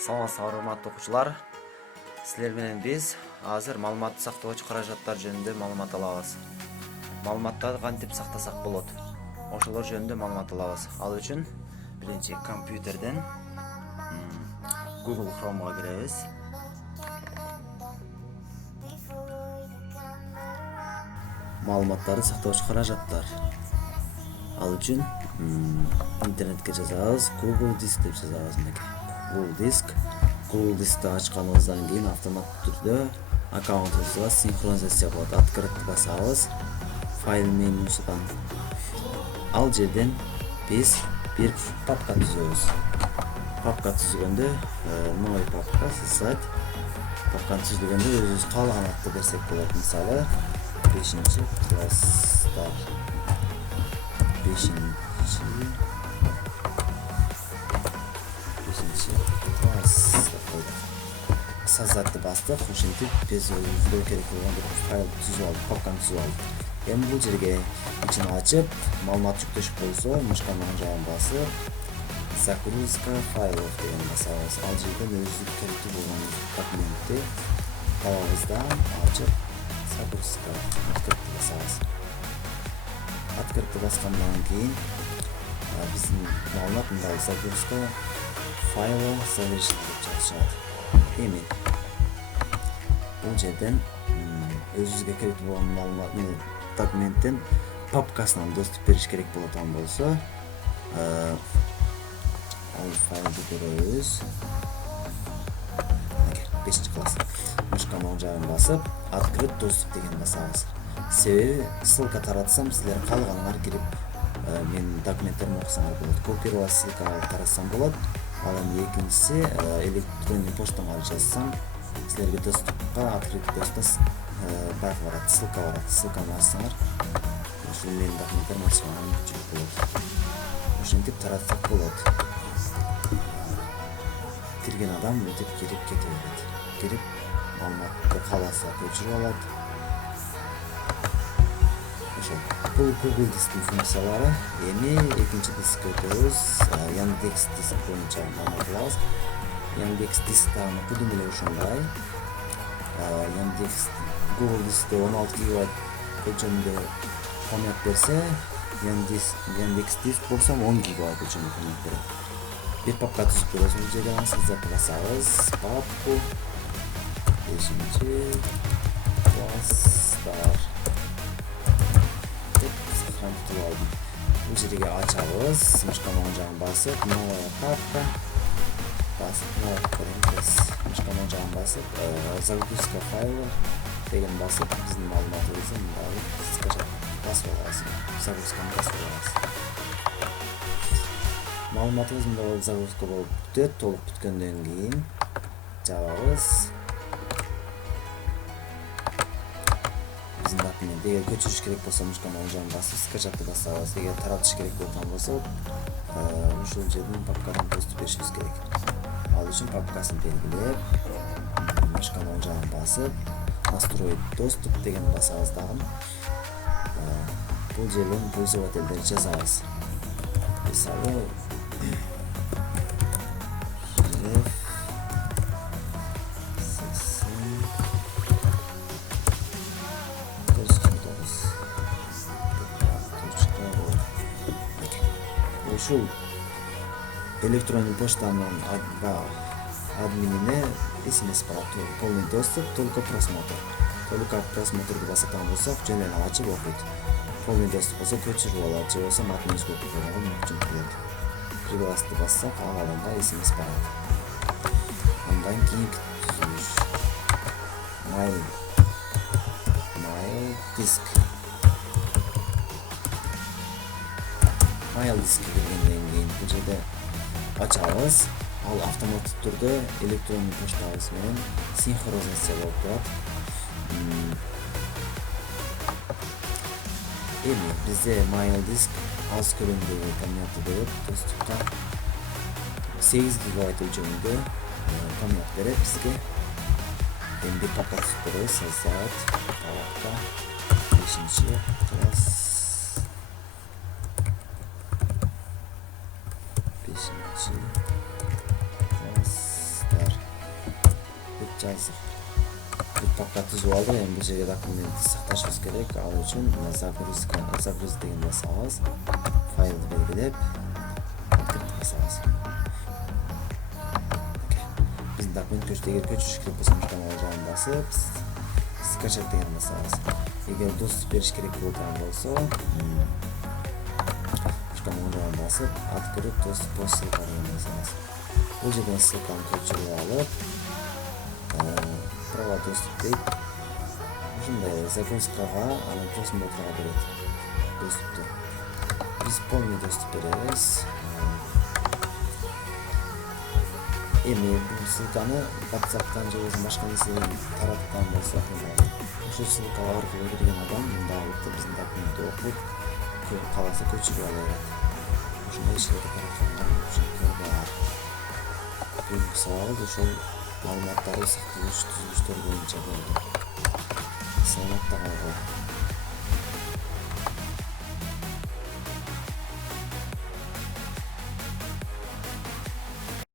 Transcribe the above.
Саламатсызбы урматтуу окуучулар. Силер менен биз азыр маалыматты сактоочу каражаттар жөнүндө маалымат алабыз. Маалыматтарды кантип сактасак болот? Ошолор жөнүндө маалымат алабыз. Ал үчүн биринчи компьютерден Google Chrome'га киребиз. Маалыматтарды сактоочу каражаттар. Ал үчүн интернетке жазабыз, Google Disk деп жазабыз мынакей. Google Disk'ти ачканыбыздан кийин автоматтуу түрдө аккаунтубузга синхронизация болот. Открыть басабыз. Файл менюсунан ал жерден биз бир папка түзөбүз. Папка түзгөндө новый папка создать. Папканы түзгөндө өзүбүз каалаган атты берсек болот. Мисалы 5-класстар 5-класс создатты бастык. Ошентип биз өзүбүзгө керек болгон бир файл түзүп алдык, папканы түзүп алдык. Эми бул жерге ичин ачып, маалымат жүктөшүп болсо, мышканын оң жагын басып, загрузка файлов деген басабыз. Ал жерден өзүбүзгө керектүү болгон документти табабыздан ачып, загрузка открыть басабыз. Открыть баскандан кийин биздин маалымат мындай загрузка файла завершить деп жазышат. Эми бул жерден өзүбүзгө керектүү болгон маалыматты документтен папкасынан доступ бериш керек болот болсо, ал файлды көрөбүз. 5-класс. Мышканын оң жагын басып, открыть доступ деген басабыз. Себеби ссылка таратсам, силер каалаганыңар кирип, менин документтеримди окусаңар болот. Копировать ссылка таратсам болот. Ал эми экинчиси электронный почтамга жазсам, силерге доступка открыть доступ байкап барат, ссылка барат. Ссылканы ачсаңар, ошол менин документтерим ачылган жүк болот. Ошентип таратсак болот. Кирген адам мынтип кирип кете берет. Кирип маалыматты кааласа көчүрүп алат. Ошол бул Google Disktин функциялары. Эми экинчи дискке өтөбүз. Яндекс Диск боюнча маалымат алабыз. Яндекс Дисктагы кудум эле ошондой. Google Diskте 16 гигабайт өлчөмүндө память берсе, Яндекс Диск болсо 10 гигабайт өлчөмүндө память берет. Бир папка түзүп беребиз. Бул жерден создать басабыз. Папку 5-класстар деп сохранить алдым. Бул жерге ачабыз. Мышканын оң жагын басып, новая папка басып, мышканын оң жагын басып, загрузка файла деген басып, биздин маалыматыбызды мындай скачать басып алабыз. Загрузканы басып алабыз. Маалыматыбыз мындай загрузка болуп бүтөт. Толук бүткөндөн кийин жабабыз. Биздин документ эгер көчүрүш керек болсо, мышканын оң жагын басып, скачатты басабыз. Эгер таратыш керек болсо, ушул жерден папкадан доступ беришибиз керек. Ал үчүн папкасын белгилеп, мышканын оң жагын басып, настроить доступ деген басабыз дагы. Бул жерден пользовательдерди жазабыз. Мисалы ушул электронный почтанын админине SMS барат. Полный доступ, только просмотр. Только просмотрду басатан болсок, жөн эле ачып окуйт. Полный доступ болсо көчүрүп алат, же болбосо матын өзгөртүп койгонго мүмкүнчүлүк болот. Пригласты бассак, ал адамга SMS барат. Андан кийин түзүлүш. Mail disk. Mail diskке киргенден кийин бул жерде ачабыз. Ал автоматтык түрдө электронный почтабыз менен синхронизация болуп турат. Эми бизде Mail disk аз көлөмдөгү памятты берет. Доступка 8 гигабайт өлчөмүндө память берет бизге. Эми бир папка түзүп беребиз. Создать папка 5-класс 5-класс жаздык. Бул папка түзүп алдык. Эми бул жерге документти сакташыбыз керек. Ал үчүн загруз деген басабыз. Файлды белгилеп открыть басабыз. Биздин документ көчүрүш керек болсо мышканы жагын басып скачать деген басабыз. Эгер доступ бериш керек болгон болсо мышканы жагын басып открыть доступ по ссылка деген басабыз. Бул жерден ссылканы көчүрүп алып права доступ дейт. Ушундай загрузкага, анан просмотрга берет доступту. Биз полный доступ беребиз. Эми бул ссылканы WhatsApp'тан же башка нерседен тараткан болсок, ошол ссылка аркылуу кирген адам мында алып биздин документти окуп, каласа көчүрүп ала берет. Ушундай иштерди таратканга бар. Бүгүнкү сабагыбыз ошол маалыматтарды сактагыч түзүлүштөр боюнча болду. Саламатта калгыла.